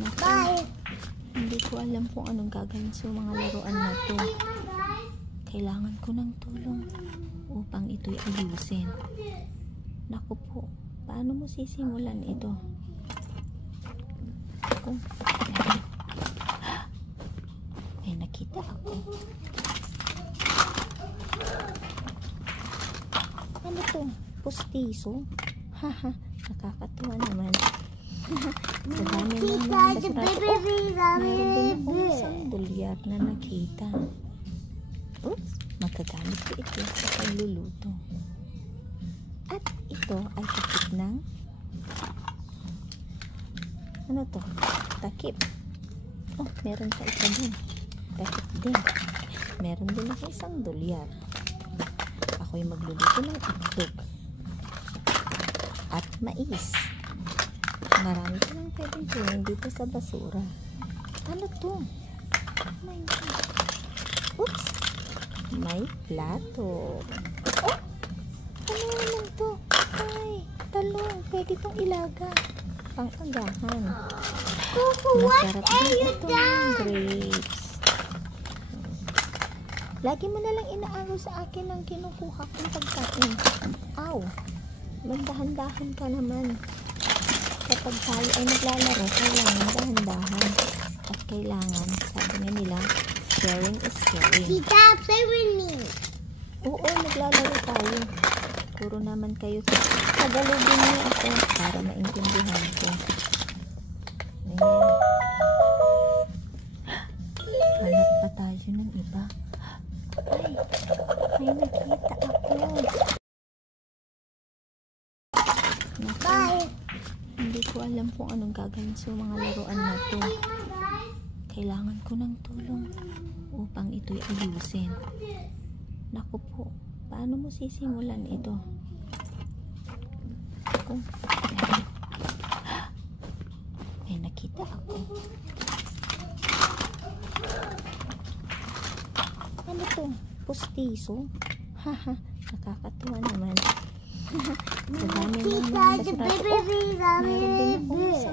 Naku, hindi ko alam kung anong gagawin sa mga laruan na to. Kailangan ko ng tulong upang ito'y ayusin. Naku po, paano mo sisimulan ito? Naku, may nakita ako. Ano to? Pustiso? Haha, nakakatuwa naman. Sa dami ng mga basura. Meron din akong isang dolyar na nakita. Oops, magagamit ko ito sa pagluluto. At ito ay takip ng ano to? Takip. Oh, meron pa isa din. Takip din. Meron din ako isang dolyar. Ako'y magluluto ng itlog at mais. Marami ko lang pwedeng kunin dito sa basura. Ano to? Oh my God. Oops! May plato. Oh! Ano naman to? Ay, talong. Pwede itong ilaga. Pang-agahan. Masarap din itong grapes. Lagi mo na lang inaaraw sa akin ang kinukuha kong pagkain. Aw! Magdahan-dahan ka naman. Kapag tayo ay naglalaro, kailangan dahan-dahan. At kailangan, sabi nga nila, sharing is caring. Tita, play with me. Oo, naglalaro tayo. Puro naman kayo. Tagalogin niyo ako para maintindihan ko. Ayan. Hanap pa tayo ng iba. Ay, may nakita ako. Naku, hindi ko alam kung anong gagawin sa mga laruan na to. Kailangan ko ng tulong upang ito'y ayusin. Naku po, paano mo sisimulan ito? Naku, may nakita ako. Ano to? Pustiso? Haha, nakakatuwa naman. Sa dami ng mga basura. Oh, meron din akong isang